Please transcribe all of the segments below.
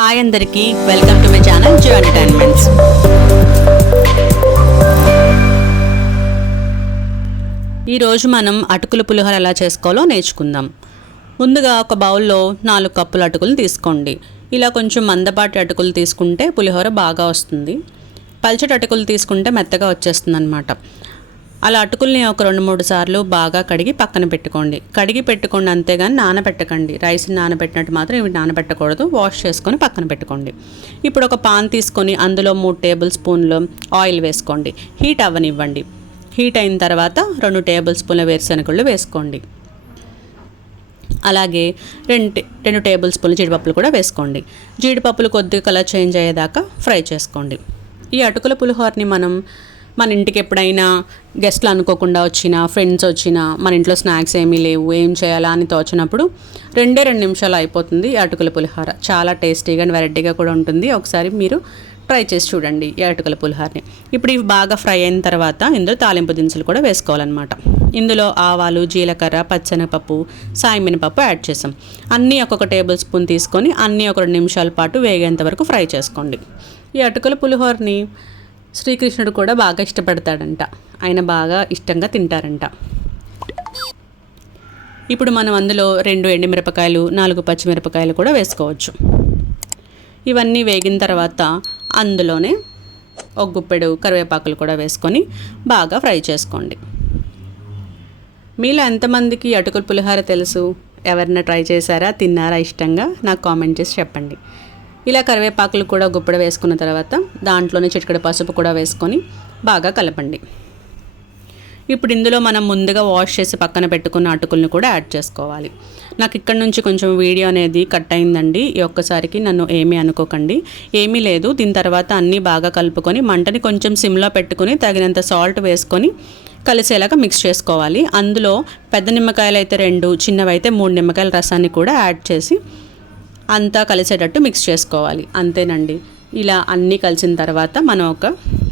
Hi అందరికీ welcome to my channel Jio entertainments. ఈరోజు మనం అటుకుల పులిహోర ఎలా చేసుకోవాలో నేర్చుకుందాం. ముందుగా ఒక బౌల్లో 4 కప్పుల అటుకులు తీసుకోండి. ఇలా కొంచెం మందపాటి అటుకులు తీసుకుంటే పులిహోర బాగా వస్తుంది. పల్చటి అటుకులు తీసుకుంటే మెత్తగా వచ్చేస్తుంది అన్నమాట. అలా అటుకుల్ని ఒక 2-3 సార్లు బాగా కడిగి పక్కన పెట్టుకోండి. కడిగి పెట్టుకోండి అంతేగాని నానబెట్టకండి. రైస్ని నానబెట్టినట్టు మాత్రం ఇవి నానబెట్టకూడదు. వాష్ చేసుకొని పక్కన పెట్టుకోండి. ఇప్పుడు ఒక పాన్ తీసుకొని అందులో 3 టేబుల్ స్పూన్లు ఆయిల్ వేసుకోండి. హీట్ అవ్వనివ్వండి. హీట్ అయిన తర్వాత 2 టేబుల్ స్పూన్ల వేరుశనగలు వేసుకోండి. అలాగే 2 టేబుల్ స్పూన్ల జీడిపప్పులు కూడా వేసుకోండి. జీడిపప్పులు కొద్దిగా కలర్ చేంజ్ అయ్యేదాకా ఫ్రై చేసుకోండి. ఈ అటుకుల పులిహోరని మన ఇంటికి ఎప్పుడైనా గెస్ట్లు అనుకోకుండా వచ్చినా, ఫ్రెండ్స్ వచ్చినా, మన ఇంట్లో స్నాక్స్ ఏమీ లేవు, ఏం చేయాలా అని తోచినప్పుడు 2 నిమిషాలు అయిపోతుంది ఈ అటుకుల పులిహోర. చాలా టేస్టీగా అండ్ వెరైటీగా కూడా ఉంటుంది. ఒకసారి మీరు ట్రై చేసి చూడండి ఈ అటుకుల పులిహోరని. ఇప్పుడు ఇవి బాగా ఫ్రై అయిన తర్వాత ఇందులో తాలింపు దినుసులు కూడా వేసుకోవాలన్నమాట. ఇందులో ఆవాలు, జీలకర్ర, పచ్చెనగపప్పు, సాయమినపప్పు యాడ్ చేసాం. అన్నీ ఒక్కొక్క టేబుల్ స్పూన్ తీసుకొని అన్నీ ఒక 2 నిమిషాల పాటు వేగేంత వరకు ఫ్రై చేసుకోండి. ఈ అటుకుల పులిహోరని శ్రీకృష్ణుడు కూడా బాగా ఇష్టపడతాడంట. ఆయన బాగా ఇష్టంగా తింటారంట. ఇప్పుడు మనం అందులో 2 ఎండుమిరపకాయలు, 4 పచ్చిమిరపకాయలు కూడా వేసుకోవచ్చు. ఇవన్నీ వేగిన తర్వాత అందులోనే ఒక గుప్పెడు కరివేపాకులు కూడా వేసుకొని బాగా ఫ్రై చేసుకోండి. మీలో ఎంతమందికి అటుకుల పులిహోర తెలుసు? ఎవరైనా ట్రై చేశారా, తిన్నారా ఇష్టంగా? నాకు కామెంట్ చేసి చెప్పండి. ఇలా కరివేపాకులు కూడా గుప్పెడ వేసుకున్న తర్వాత దాంట్లోనే చిటికెడు పసుపు కూడా వేసుకొని బాగా కలపండి. ఇప్పుడు ఇందులో మనం ముందుగా వాష్ చేసి పక్కన పెట్టుకున్న అటుకులను కూడా యాడ్ చేసుకోవాలి. నాకు ఇక్కడ నుంచి కొంచెం వీడియో అనేది కట్ అయిందండి. ఈ ఒక్కసారికి నన్ను ఏమీ అనుకోకండి. ఏమీ లేదు. దీని తర్వాత అన్నీ బాగా కలుపుకొని మంటని కొంచెం సిమ్లో పెట్టుకొని తగినంత సాల్ట్ వేసుకొని కలిసేలాగా మిక్స్ చేసుకోవాలి. అందులో పెద్ద నిమ్మకాయలు అయితే 2, చిన్నవైతే 3 నిమ్మకాయల రసాన్ని కూడా యాడ్ చేసి అంతా కలిసేటట్టు మిక్స్ చేసుకోవాలి. అంతేనండి. ఇలా అన్నీ కలిసిన తర్వాత మనం ఒక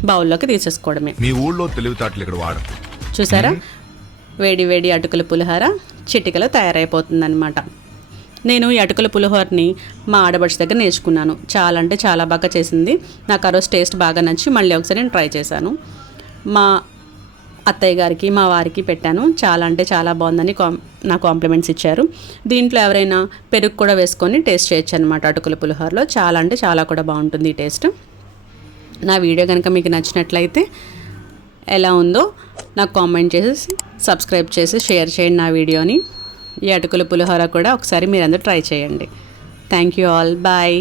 బౌల్లోకి తీసేసుకోవడమే. మీ ఊళ్ళో తెలివితేటలు ఇక్కడ వాడరు. చూసారా, వేడి వేడి అటుకుల పులిహోర చిటికలో తయారైపోతుందన్నమాట. నేను ఈ అటుకుల పులిహోరని మా ఆడబడుచు దగ్గర నేర్చుకున్నాను. చాలా అంటే చాలా బాగా చేసింది. నాకు ఆ రోజు టేస్ట్ బాగా నచ్చి మళ్ళీ ఒకసారి నేను ట్రై చేశాను. మా అత్తయ్య గారికి, మా వారికి పెట్టాను. చాలా అంటే చాలా బాగుందని నాకు కాంప్లిమెంట్స్ ఇచ్చారు. దీంట్లో ఎవరైనా పెరుగు కూడా వేసుకొని టేస్ట్ చేయొచ్చు అనమాట. అటుకుల పులిహోరలో చాలా అంటే చాలా కూడా బాగుంటుంది ఈ టేస్ట్. నా వీడియో కనుక మీకు నచ్చినట్లయితే ఎలా ఉందో నాకు కామెంట్ చేసి సబ్స్క్రైబ్ చేసి షేర్ చేయండి నా వీడియోని. ఈ అటుకుల పులిహోర కూడా ఒకసారి మీరందరూ ట్రై చేయండి. Thank you all. బాయ్.